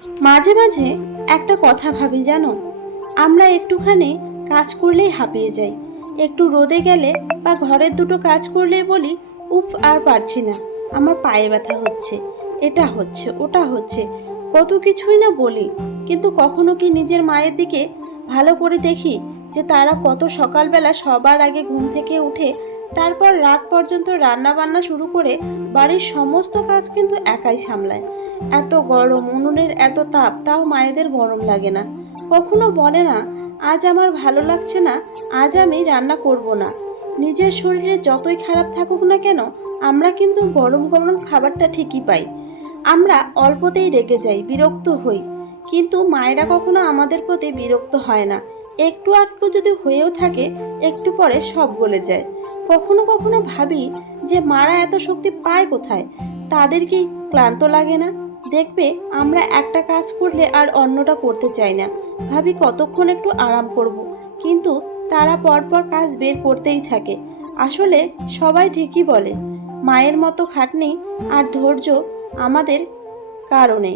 মাঝে মাঝে একটা কথা ভাবি জানো, আমরা একটুখানি কাজ করলেই হাঁপিয়ে যাই। একটু রোদে গেলে বা ঘরের দুটো কাজ করলেই বলি, উফ আর পারছি না, আমার পায়ে ব্যথা হচ্ছে, এটা হচ্ছে ওটা হচ্ছে, কত কিছুই না বলি। কিন্তু কখনো কি নিজের মায়ের দিকে ভালো করে দেখি যে তারা কত সকালবেলা সবার আগে ঘুম থেকে উঠে তারপর রাত পর্যন্ত রান্না বান্না শুরু করে বাড়ির সমস্ত কাজ কিন্তু একাই সামলায়। এত গরম, উনুনের এত তাপ, তাও মায়েদের গরম লাগে না। কখনো বলে না আজ আমার ভালো লাগছে না, আজ আমি রান্না করব না। নিজের শরীরে যতই খারাপ থাকুক না কেন, আমরা কিন্তু গরম গরম খাবারটা ঠিকই পাই। আমরা অল্পতেই রেগে যাই, বিরক্ত হই, কিন্তু মায়েরা কখনো আমাদের প্রতি বিরক্ত হয় না। একটু আধটু যদি হয়েও থাকে, একটু পরে সব গলে যায়। কখনো কখনো ভাবি যে মারা এত শক্তি পায় কোথায়, তাদের কি ক্লান্ত লাগে না? দেখবে আমরা একটা কাজ করলে আর অন্যটা করতে চাই না, ভাবি কতক্ষণ একটু আরাম করব, কিন্তু তারা পরপর কাজ বের করতেই থাকে। আসলে সবাই ঠিকই বলে, মায়ের মতো খাটনি আর ধৈর্য আমাদের কারণে।